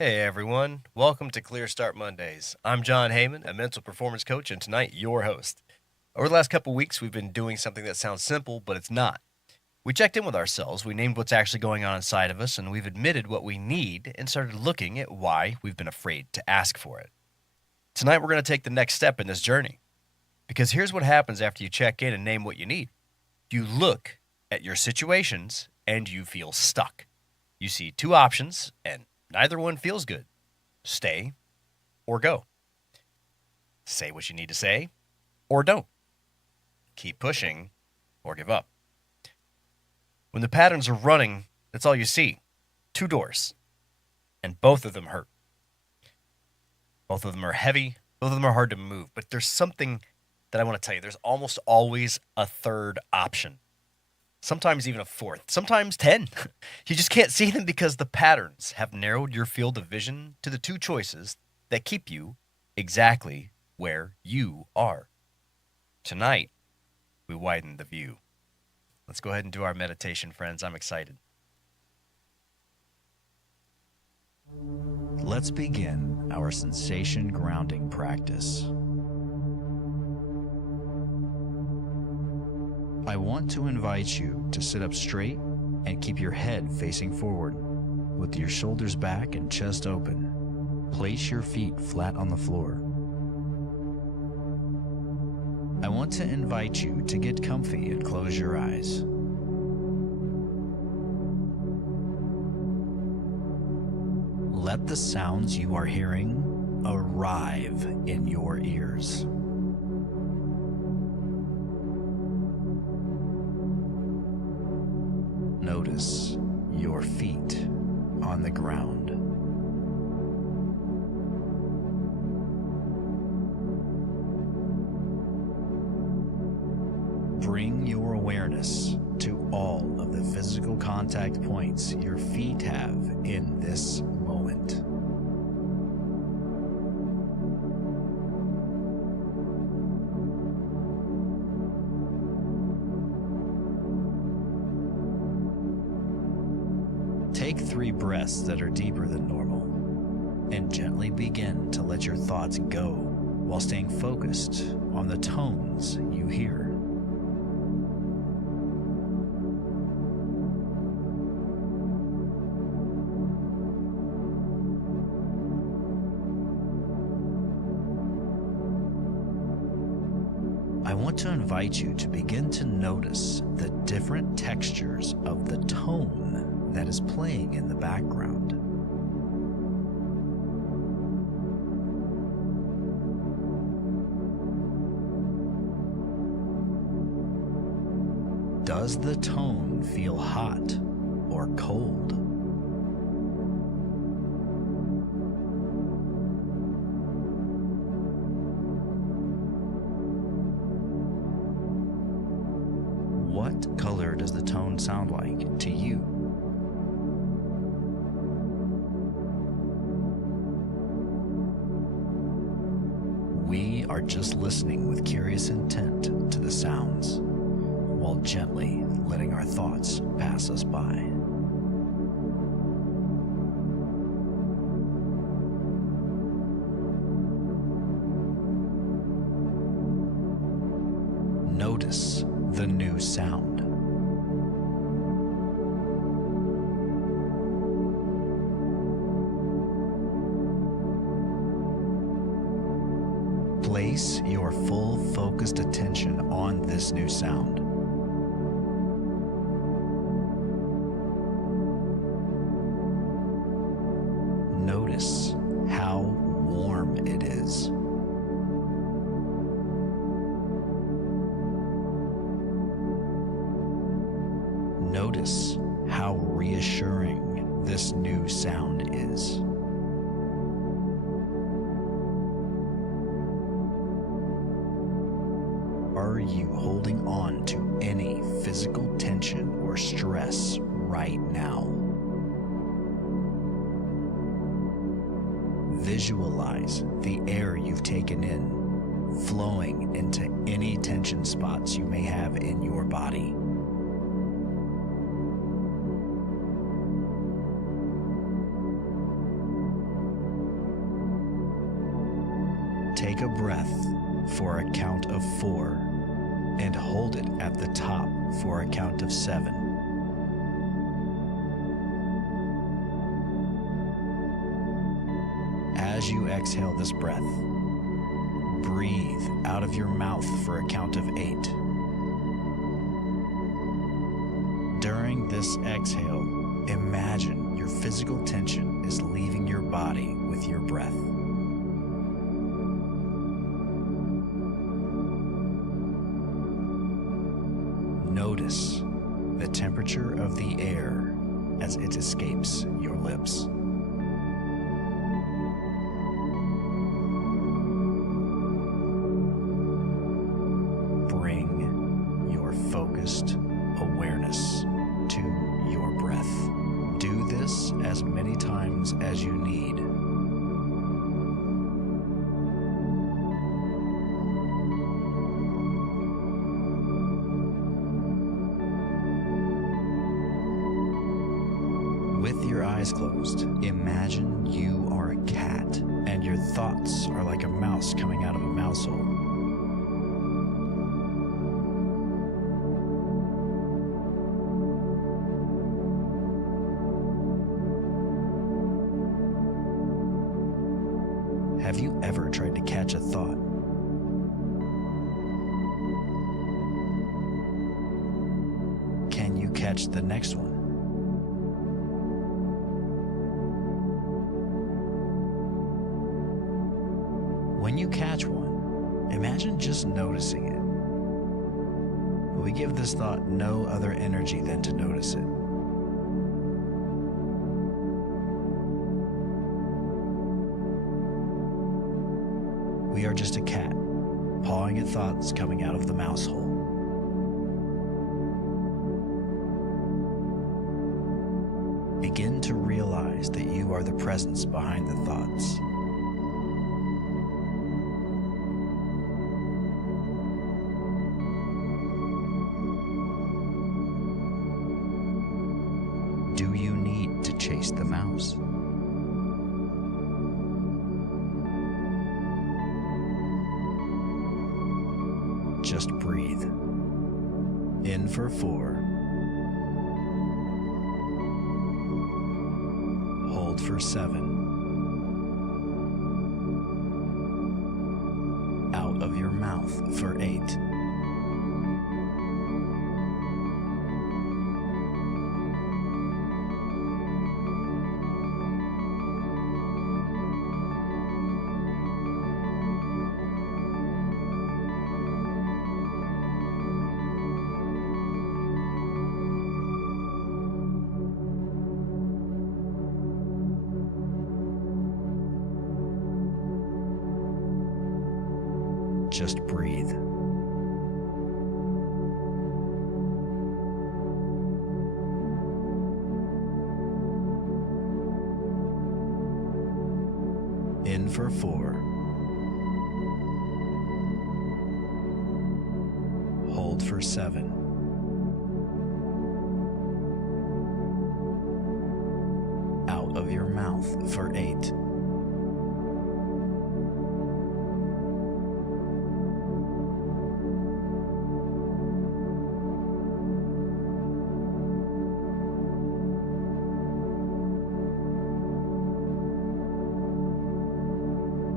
Hey everyone, welcome to Clear Start Mondays. I'm John Hehman, a mental performance coach, and tonight your host. Over the last couple weeks, we've been doing something that sounds simple, but it's not. We checked in with ourselves, we named what's actually going on inside of us, and we've admitted what we need and started looking at why we've been afraid to ask for it. Tonight, we're going to take the next step in this journey. Because here's what happens after you check in and name what you need you look at your situations and you feel stuck. You see two options, and neither one feels good: stay or go. Say what you need to say or don't. Keep pushing or give up. When the patterns are running, that's all you see: two doors, and both of them hurt. Both of them are heavy, both of them are hard to move, but there's something that I want to tell you. There's almost always a third option, sometimes even a fourth, sometimes 10. You just can't see them because the patterns have narrowed your field of vision to the two choices that keep you exactly where you are. Tonight, we widen the view. Let's go ahead and do our meditation, friends. I'm excited. Let's begin our sensation grounding practice. I want to invite you to sit up straight and keep your head facing forward, with your shoulders back and chest open. Place your feet flat on the floor. I want to invite you to get comfy and close your eyes. Let the sounds you are hearing arrive in your ears. Notice your feet on the ground. Bring your awareness to all of the physical contact points your feet have in this moment. Take 3 breaths that are deeper than normal, and gently begin to let your thoughts go while staying focused on the tones you hear. I want to invite you to begin to notice the different textures of the tone that is playing in the background. Does the tone feel hot or cold? What color does the tone sound like to you? We are just listening with curious intent to the sounds, while gently letting our thoughts pass us by. Notice the new sound. Place your full focused attention on this new sound. Notice how warm it is. Notice how reassuring this new sound is. Are you holding on to any physical tension or stress right now? Visualize the air you've taken in flowing into any tension spots you may have in your body. a breath for a count of 4 and hold it at the top for a count of 7. As you exhale this breath, breathe out of your mouth for a count of 8. During this exhale, imagine your physical tension is leaving your body with your breath. Notice the temperature of the air as it escapes your lips. Bring your focused awareness to your breath. Do this as many times as you need. With your eyes closed, imagine you are a cat and your thoughts are like a mouse coming out of a mouse hole. Have you ever tried to catch a thought? Can you catch the next one? When you catch one, imagine just noticing it. We give this thought no other energy than to notice it. We are just a cat, pawing at thoughts coming out of the mouse hole. Begin to realize that you are the presence behind the thoughts. Do you need to chase the mouse? Just breathe. In for 4. Hold for 7. Out of your mouth for 8. Just breathe. In for 4. Hold for 7. Out of your mouth for 8.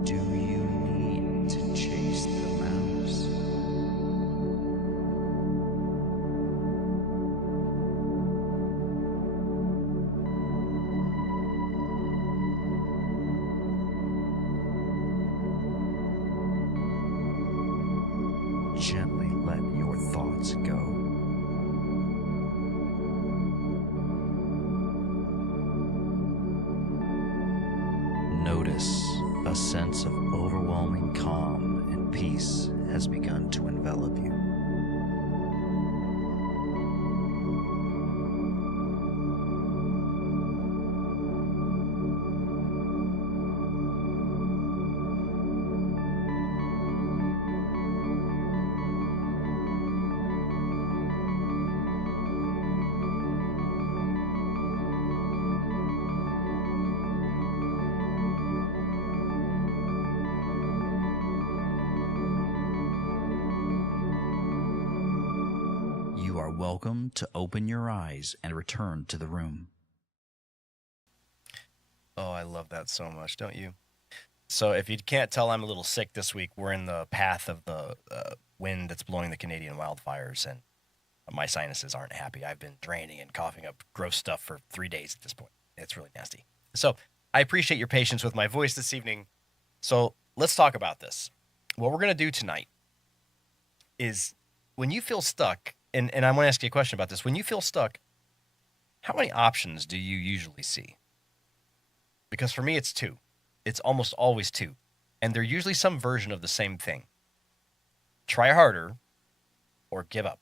Do you need to chase the mouse? Gently let your thoughts go. Notice a sense of overwhelming calm and peace has begun to envelop you. you are welcome to open your eyes and return to the room. Oh, I love that so much, don't you? So, if you can't tell, I'm a little sick this week. We're in the path of the wind that's blowing the Canadian wildfires, and my sinuses aren't happy. I've been draining and coughing up gross stuff for 3 days at this point. It's really nasty. So, I appreciate your patience with my voice this evening. So, let's talk about this. What we're going to do tonight is when you feel stuck, and I want to ask you a question about this. When you feel stuck, how many options do you usually see? Because for me, it's two. It's almost always two. And they're usually some version of the same thing. Try harder or give up.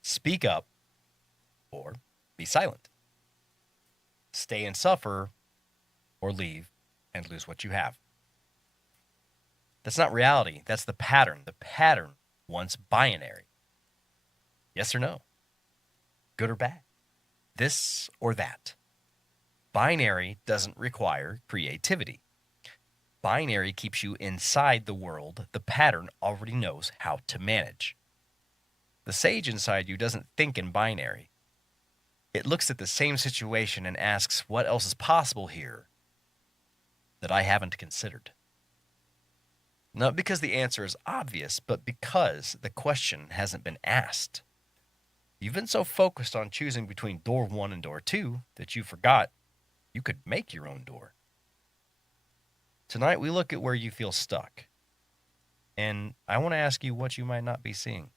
Speak up or be silent. Stay and suffer or leave and lose what you have. That's not reality. That's the pattern. The pattern wants binary. Yes or no? Good or bad? This or that? Binary doesn't require creativity. Binary keeps you inside the world the pattern already knows how to manage. The sage inside you doesn't think in binary. It looks at the same situation and asks, what else is possible here that I haven't considered? Not because the answer is obvious, but because the question hasn't been asked. You've been so focused on choosing between door 1 and door 2 that you forgot you could make your own door. Tonight we look at where you feel stuck. And I want to ask you what you might not be seeing.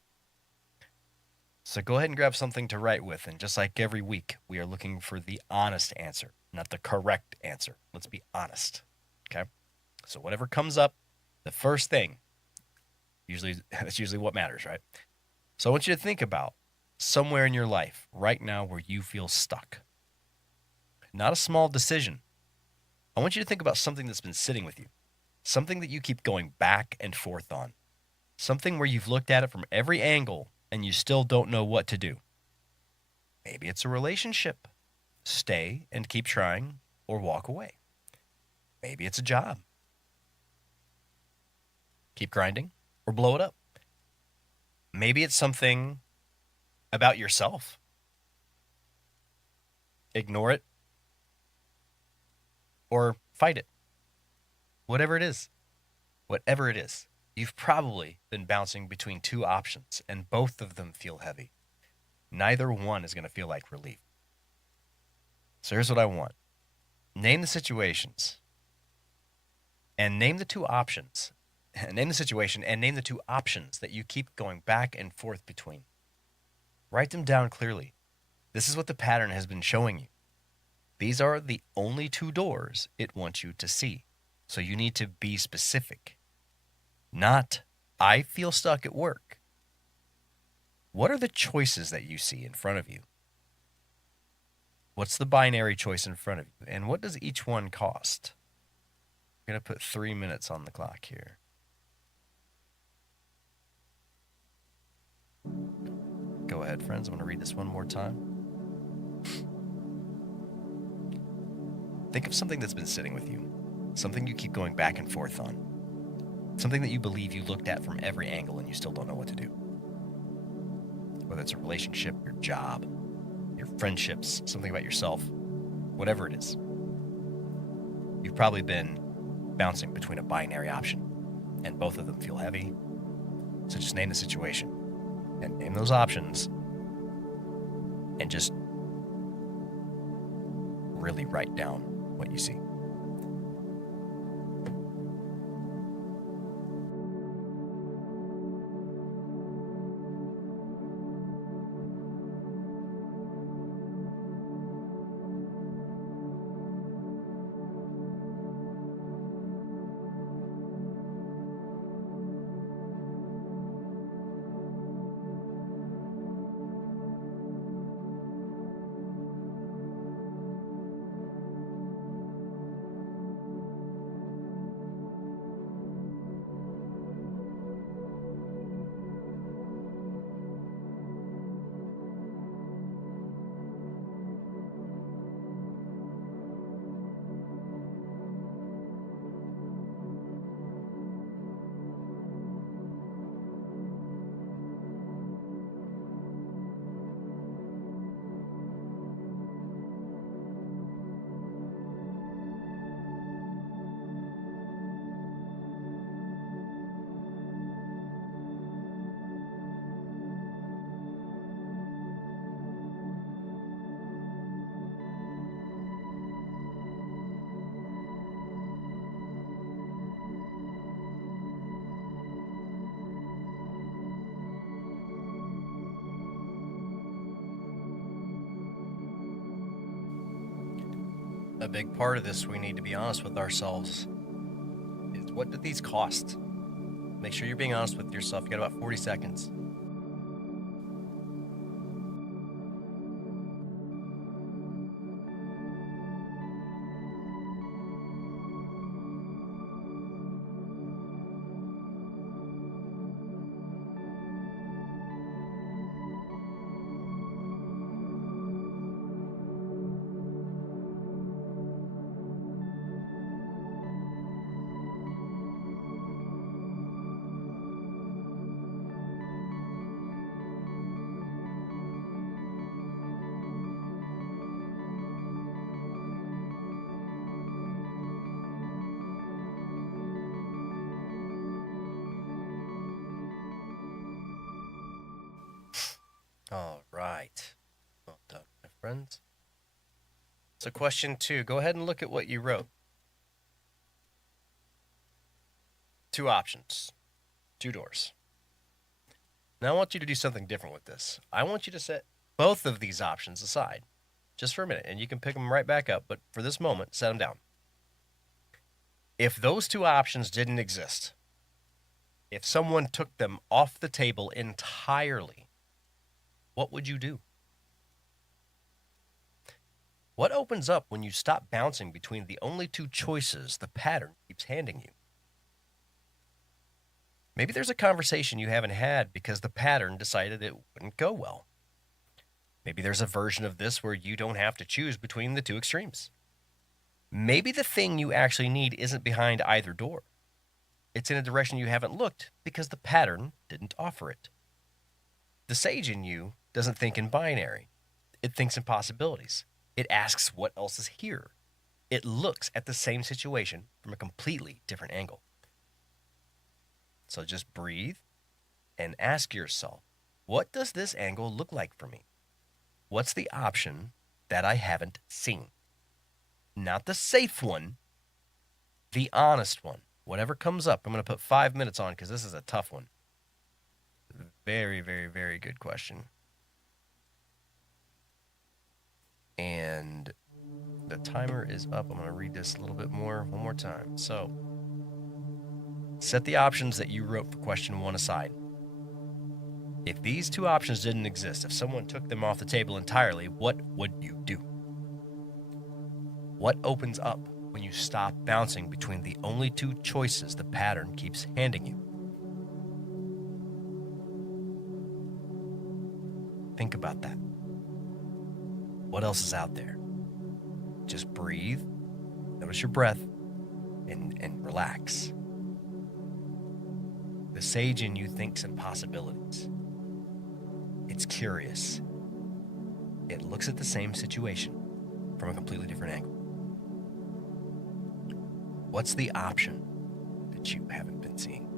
So go ahead and grab something to write with. And just like every week, we are looking for the honest answer, not the correct answer. Let's be honest. Okay? So whatever comes up, the first thing, that's usually what matters, right? So I want you to think about somewhere in your life right now where you feel stuck. Not a small decision. I want you to think about something that's been sitting with you, something that you keep going back and forth on, something where you've looked at it from every angle and you still don't know what to do. Maybe it's a relationship. Stay and keep trying or walk away. Maybe it's a job. Keep grinding or blow it up. Maybe it's something about yourself. Ignore it or fight it. Whatever it is, you've probably been bouncing between two options and both of them feel heavy. Neither one is going to feel like relief. So here's what I want. Name the situations and name the two options. Name the situation and name the two options that you keep going back and forth between. Write them down clearly. This is what the pattern has been showing you. These are the only two doors it wants you to see. So you need to be specific. Not, I feel stuck at work. What are the choices that you see in front of you? What's the binary choice in front of you? And what does each one cost? I'm going to put 3 minutes on the clock here. Go ahead, friends. I'm going to read this one more time. Think of something that's been sitting with you, something you keep going back and forth on, something that you believe you looked at from every angle and you still don't know what to do. Whether it's a relationship, your job, your friendships, something about yourself, whatever it is. You've probably been bouncing between a binary option, and both of them feel heavy. So just name the situation and name those options and just really write down what you see. A big part of this, we need to be honest with ourselves, is what do these cost? Make sure you're being honest with yourself. You got about 40 seconds. All right. Well done, my friends. So, question 2, go ahead and look at what you wrote. 2 options, 2 doors. Now, I want you to do something different with this. I want you to set both of these options aside just for a minute, and you can pick them right back up, but for this moment, set them down. If those 2 options didn't exist, if someone took them off the table entirely, what would you do? What opens up when you stop bouncing between the only 2 choices the pattern keeps handing you? Maybe there's a conversation you haven't had because the pattern decided it wouldn't go well. Maybe there's a version of this where you don't have to choose between the 2 extremes. Maybe the thing you actually need isn't behind either door. It's in a direction you haven't looked because the pattern didn't offer it. The sage in you doesn't think in binary. It thinks in possibilities. It asks what else is here. It looks at the same situation from a completely different angle. So just breathe and ask yourself, what does this angle look like for me? What's the option that I haven't seen? Not the safe one, the honest one. Whatever comes up, I'm going to put 5 minutes on because this is a tough one. Very, very, very good question. And the timer is up. I'm going to read this a little bit more, one more time. So, set the options that you wrote for question 1 aside. If these 2 options didn't exist, if someone took them off the table entirely, what would you do? What opens up when you stop bouncing between the only 2 choices the pattern keeps handing you? Think about that. What else is out there? Just breathe, notice your breath, and relax. The sage in you thinks in possibilities. It's curious. It looks at the same situation from a completely different angle. What's the option that you haven't been seeing?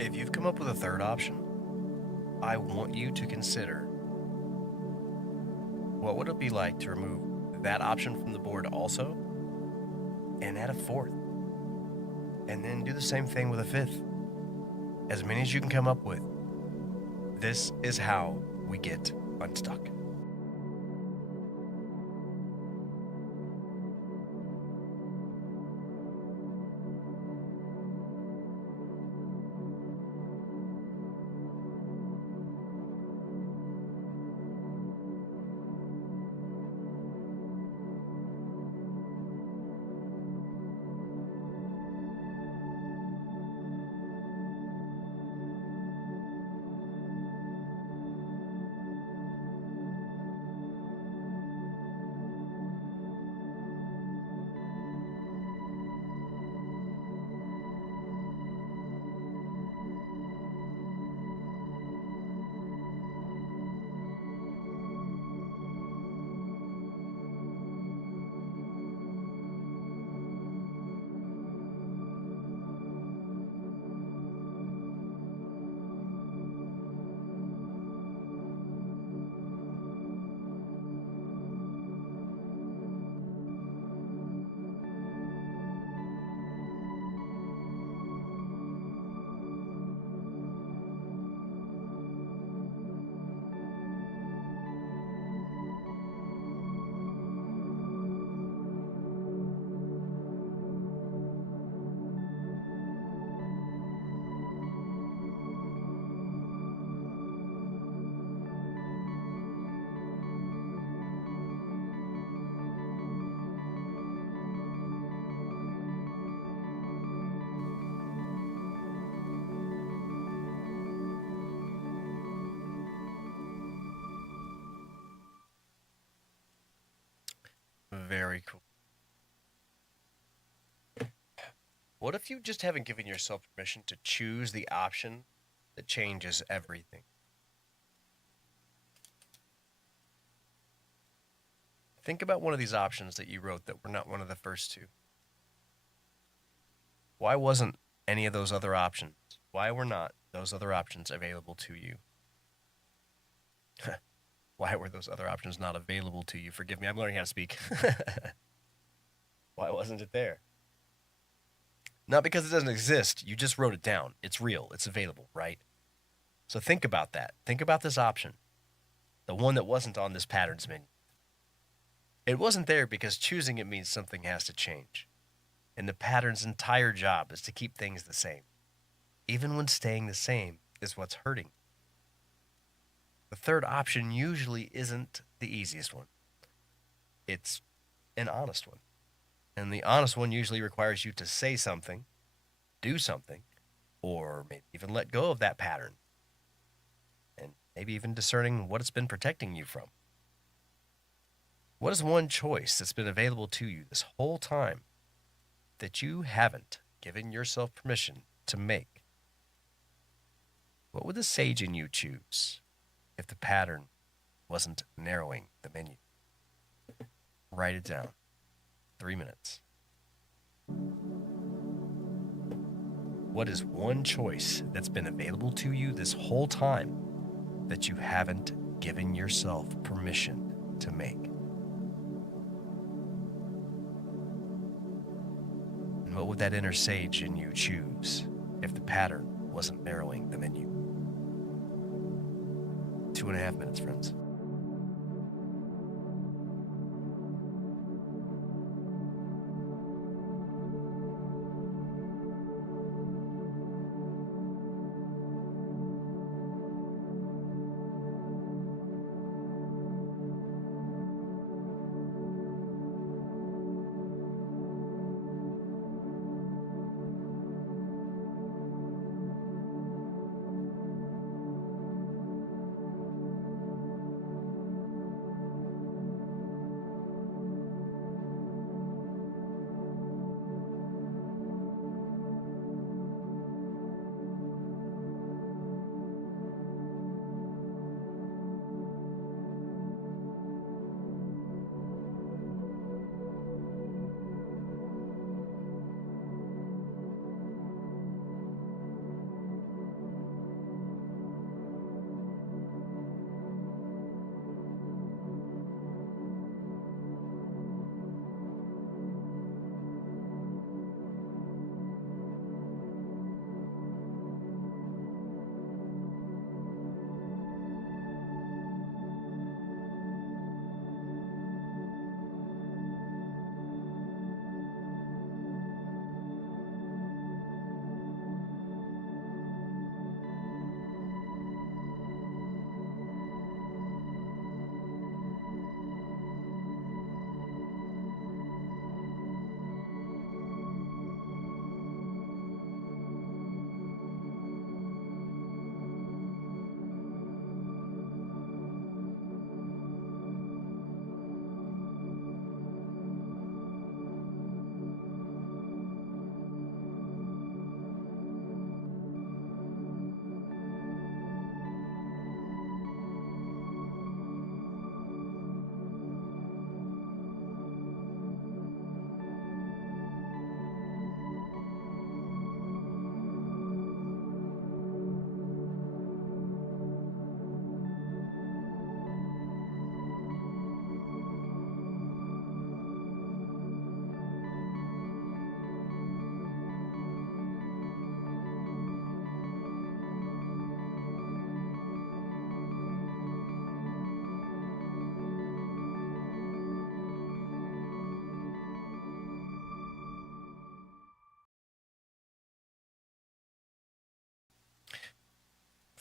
If you've come up with a third option, I want you to consider what would it be like to remove that option from the board also and add a fourth. And then do the same thing with a fifth. As many as you can come up with. This is how we get unstuck. Very cool. What if you just haven't given yourself permission to choose the option that changes everything? Think about one of these options that you wrote that were not one of the first two. Why wasn't any of those other options? Why were not those other options available to you? Why were those other options not available to you? Forgive me, I'm learning how to speak. Why wasn't it there? Not because it doesn't exist, you just wrote it down. It's real, it's available, right? So think about that. Think about this option, the one that wasn't on this patterns menu. It wasn't there because choosing it means something has to change. And the pattern's entire job is to keep things the same, even when staying the same is what's hurting. The third option usually isn't the easiest one. It's an honest one. And the honest one usually requires you to say something, do something, or maybe even let go of that pattern. And maybe even discerning what it's been protecting you from. What is one choice that's been available to you this whole time that you haven't given yourself permission to make? What would the sage in you choose if the pattern wasn't narrowing the menu? Write it down. 3 minutes. What is one choice that's been available to you this whole time that you haven't given yourself permission to make? And what would that inner sage in you choose if the pattern wasn't narrowing the menu? 2.5 minutes, friends.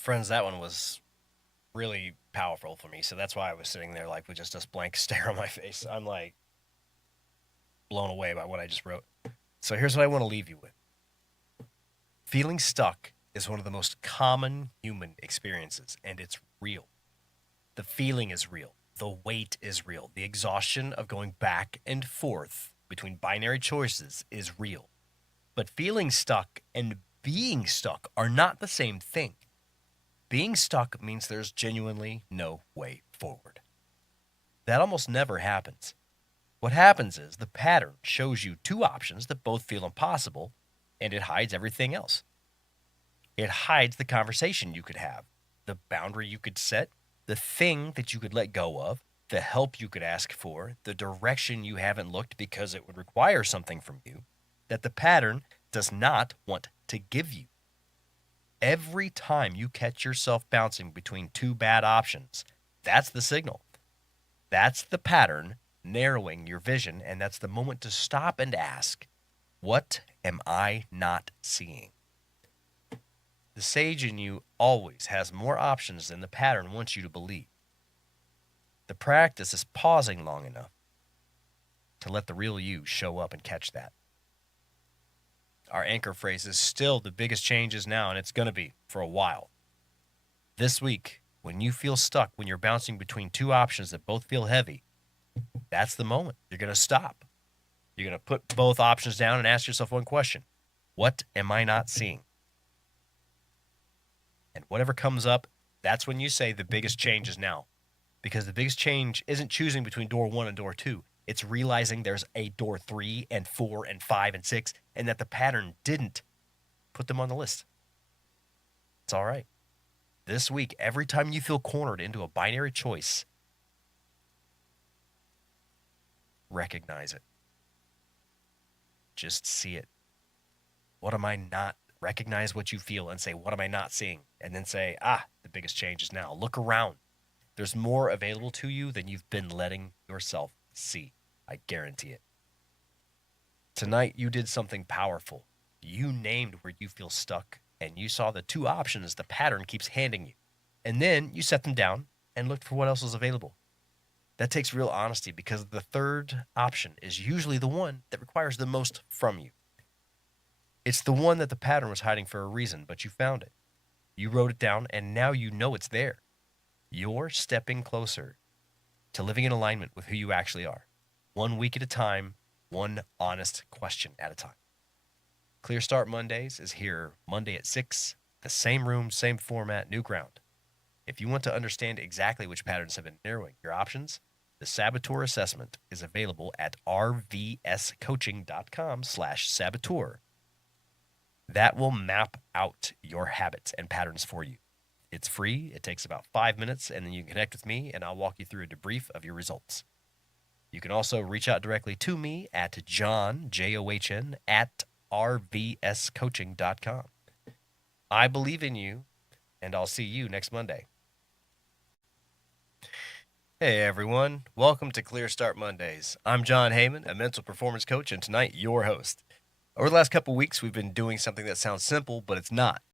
Friends, that one was really powerful for me. So that's why I was sitting there like with just a blank stare on my face. I'm like blown away by what I just wrote. So here's what I want to leave you with. Feeling stuck is one of the most common human experiences, and it's real. The feeling is real. The weight is real. The exhaustion of going back and forth between binary choices is real. But feeling stuck and being stuck are not the same thing. Being stuck means there's genuinely no way forward. That almost never happens. What happens is the pattern shows you two options that both feel impossible, and it hides everything else. It hides the conversation you could have, the boundary you could set, the thing that you could let go of, the help you could ask for, the direction you haven't looked because it would require something from you that the pattern does not want to give you. Every time you catch yourself bouncing between two bad options, that's the signal. That's the pattern narrowing your vision, and that's the moment to stop and ask, what am I not seeing? The sage in you always has more options than the pattern wants you to believe. The practice is pausing long enough to let the real you show up and catch that. Our anchor phrase is still the biggest change is now, and it's going to be for a while. This week, when you feel stuck, when you're bouncing between two options that both feel heavy, that's the moment. You're going to stop. You're going to put both options down and ask yourself one question. What am I not seeing? And whatever comes up, that's when you say the biggest change is now. Because the biggest change isn't choosing between door 1 and door 2. It's realizing there's a door 3 and 4 and 5 and 6, and that the pattern didn't put them on the list. It's all right. This week, every time you feel cornered into a binary choice, recognize it. Just see it. What am I not? Recognize what you feel and say, what am I not seeing? And then say, the biggest change is now. Look around. There's more available to you than you've been letting yourself see. I guarantee it. Tonight, you did something powerful. You named where you feel stuck, and you saw the two options the pattern keeps handing you. And then you set them down and looked for what else was available. That takes real honesty, because the third option is usually the one that requires the most from you. It's the one that the pattern was hiding for a reason, but you found it. You wrote it down, and now you know it's there. You're stepping closer to living in alignment with who you actually are. 1 week at a time, one honest question at a time. Clear Start Mondays is here Monday at 6, the same room, same format, new ground. If you want to understand exactly which patterns have been narrowing your options, the Saboteur Assessment is available at rvscoaching.com/saboteur. That will map out your habits and patterns for you. It's free. It takes about 5 minutes, and then you can connect with me, and I'll walk you through a debrief of your results. You can also reach out directly to me at John, John, at rvscoaching.com. I believe in you, and I'll see you next Monday. Hey everyone, welcome to Clear Start Mondays. I'm John Hehman, a mental performance coach, and tonight your host. Over the last couple weeks, we've been doing something that sounds simple, but it's not.